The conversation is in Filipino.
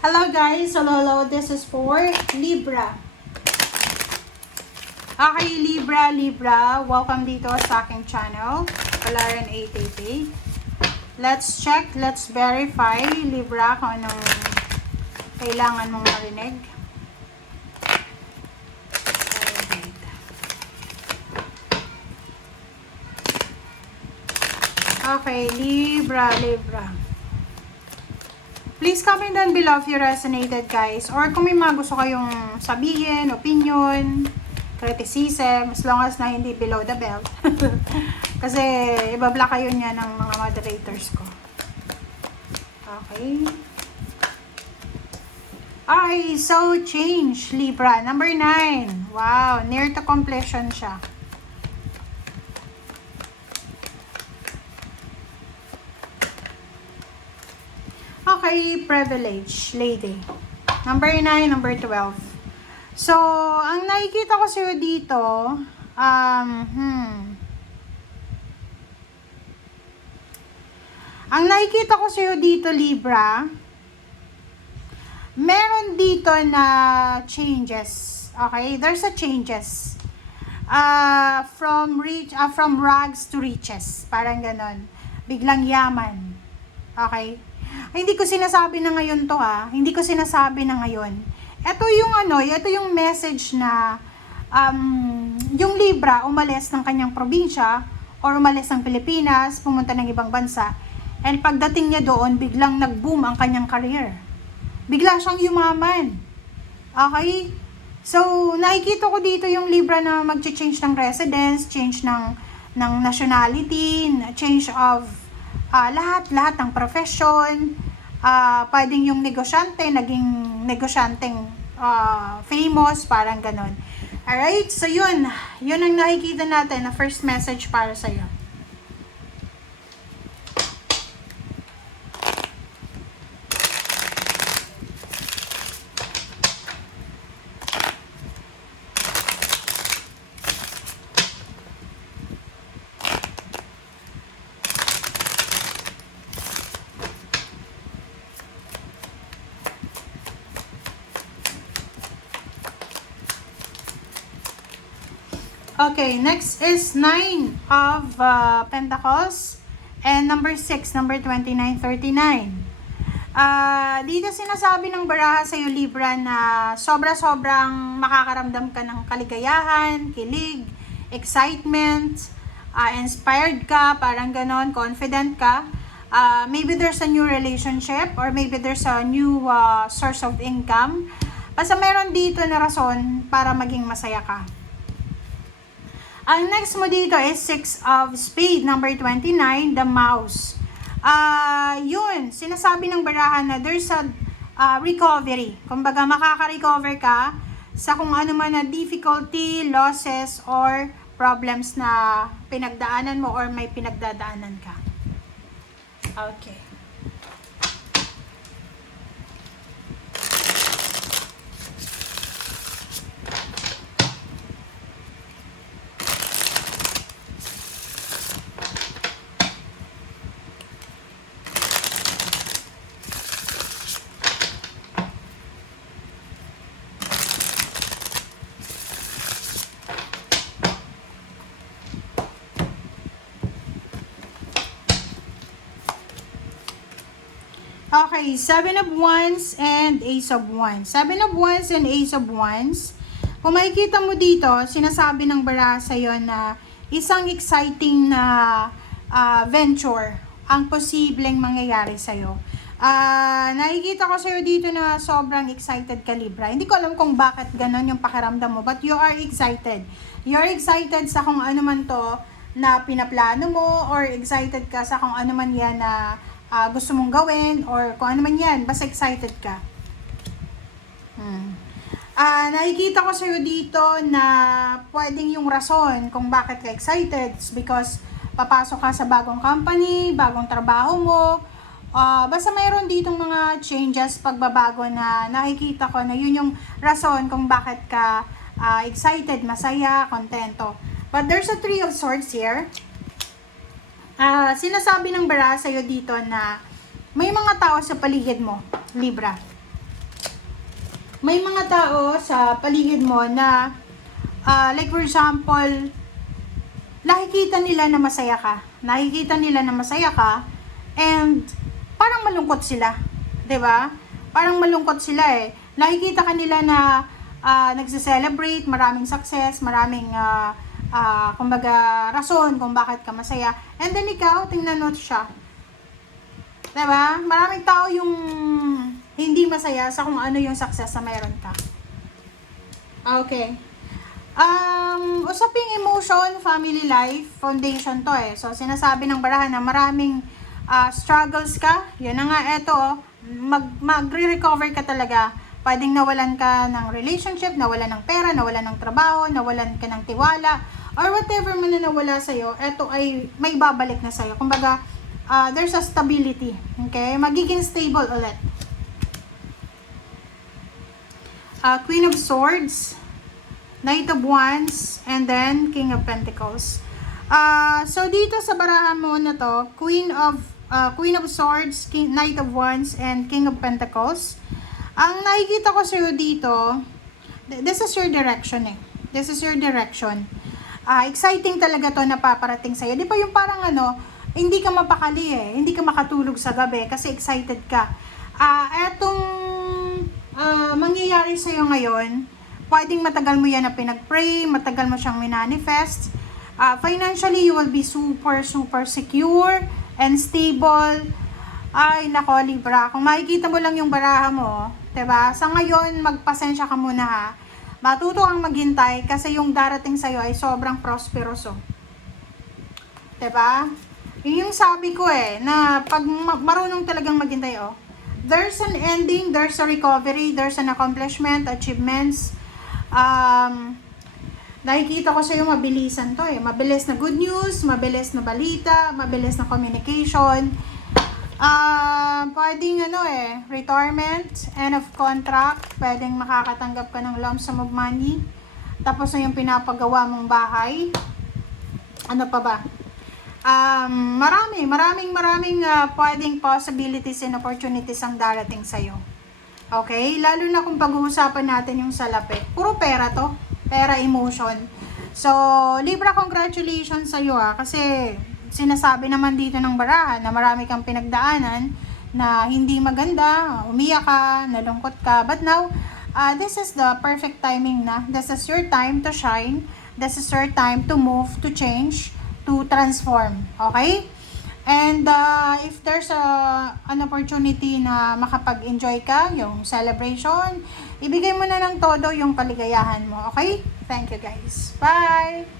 Hello guys, hello, this is for Libra. Okay, Libra, welcome dito sa aking channel, Palaran 888. Let's check, let's verify, Libra, kung anong kailangan mong marinig. Okay, Libra. Please comment down below if you resonated, guys. Or kung may mga gusto kayong sabihin, opinion, criticism, as long as na hindi below the belt. Kasi ibablock kayo niya ng mga moderators ko. Okay. Okay, so change, Libra. Number 9. Wow, near to completion siya. Okay, privilege, lady. Number 9, number 12. So, ang nakikita ko sa'yo dito, ang nakikita ko sa'yo dito, Libra, meron dito na changes. Okay, there's a changes. From rags to riches. Parang ganon. Biglang yaman. Okay? Hindi ko sinasabi na ngayon to Hindi ko sinasabi na ngayon. Ito yung message na yung Libra umalis ng kanyang probinsya or umalis ng Pilipinas, pumunta ng ibang bansa. And pagdating niya doon, biglang nag-boom ang kanyang career. Bigla siyang yumaman. Okay? So, nakikita ko dito yung Libra na mag-change ng residence, change ng nationality, change of lahat ng profession, pwedeng yung negosyante, naging negosyanteng famous, parang ganon. Alright, so yun ang nakikita natin na first message para sa'yo. Okay, next is 9 of Pentacles and number 6, number 29, 39. Dito sinasabi ng baraha sa iyo, Libra, na sobrang makakaramdam ka ng kaligayahan, kilig, excitement, inspired ka, parang ganon, confident ka. Maybe there's a new relationship or maybe there's a new source of income. Basta meron dito na rason para maging masaya ka. Ang next mo dito is 6 of Spades, number 29, the mouse. Yun, sinasabi ng barahan na there's a recovery. Kumbaga, makaka-recover ka sa kung ano man na difficulty, losses, or problems na pinagdaanan mo or may pinagdadaanan ka. Okay. Okay, 7 of Wands and Ace of Wands. 7 of Wands and Ace of Wands. Kung makikita mo dito, sinasabi ng baraha sa'yo na isang exciting na venture ang posibleng mangyayari sa'yo. Nakikita ko sa'yo dito na sobrang excited ka, Libra. Hindi ko alam kung bakit ganon yung pakiramdam mo, but you are excited. You're excited sa kung ano man to na pinaplano mo, or excited ka sa kung ano man yan na gusto mong gawin, or kung ano man yan, basta excited ka. Nakikita ko sa'yo dito na pwedeng yung rason kung bakit ka excited is because papasok ka sa bagong company, bagong trabaho mo, basta mayroon ditong mga changes, pagbabago na nakikita ko na yun yung rason kung bakit ka excited, masaya, kontento. But there's a 3 of Swords here. Sinasabi ng baraha sa'yo dito na may mga tao sa paligid mo, Libra. may mga tao sa paligid mo na, like for example, nakikita nila na masaya ka. Nakikita nila na masaya ka, and parang malungkot sila. 'Di ba? Parang malungkot sila eh. Nakikita ka nila na nagse-celebrate, maraming success, maraming kumbaga rason kung bakit ka masaya. And then ikaw, tingnan mo siya. 'Di ba? Maraming tao yung hindi masaya sa kung ano yung success na meron ka. Okay. Usaping emotion, family life, foundation to eh. So, sinasabi ng barahan na maraming struggles ka. Yun na nga, eto, magre-recover ka talaga. Pwedeng nawalan ka ng relationship, nawalan ng pera, nawalan ng trabaho, nawalan ka ng tiwala, or whatever man na nawala sa'yo, eto ay may babalik na sa'yo. Kumbaga, there's a stability. Okay? Magiging stable ulit. Queen of Swords, Knight of Wands, and then King of Pentacles. So dito sa barahan mo na to, Queen of Swords, Knight of Wands, and King of Pentacles. Ang nakikita ko sa'yo dito, this is your direction eh. This is your direction. Exciting talaga to na paparating sa'yo. Di ba yung parang hindi ka mapakali eh. Hindi ka makatulog sa gabi kasi excited ka. Etong mangyayari sa'yo ngayon, pwedeng matagal mo yan na pinag-pray, matagal mo siyang minanifest. Financially, you will be super secure and stable. Ay, nako, Libra. Kung makikita mo lang yung baraha mo, diba? Sa ngayon, magpasensya ka muna ha. Matuto kang maghintay kasi yung darating sa'yo ay sobrang prosperous. Diba? Yun yung sabi ko eh, na pag marunong talagang maghintay there's an ending, there's a recovery, there's an accomplishment, achievements. Nakikita ko sa'yo mabilisan to eh. Mabilis na good news, mabilis na balita, mabilis na communication. Pwedeng retirement, end of contract, pwedeng makakatanggap ka ng lump sum of money. Tapos na yung pinapagawa mong bahay. Ano pa ba? Maraming pwedeng possibilities and opportunities ang darating sa'yo. Okay? Lalo na kung pag-uusapan natin yung salapi. Puro pera to. Pera, emotion. So, Libra, congratulations sa'yo kasi sinasabi naman dito ng barahan na marami kang pinagdaanan na hindi maganda, umiyak ka, nalungkot ka. But now, this is the perfect timing na. This is your time to shine. This is your time to move, to change, to transform. Okay? And if there's an opportunity na makapag-enjoy ka, yung celebration, ibigay mo na ng todo yung kaligayahan mo. Okay? Thank you guys. Bye!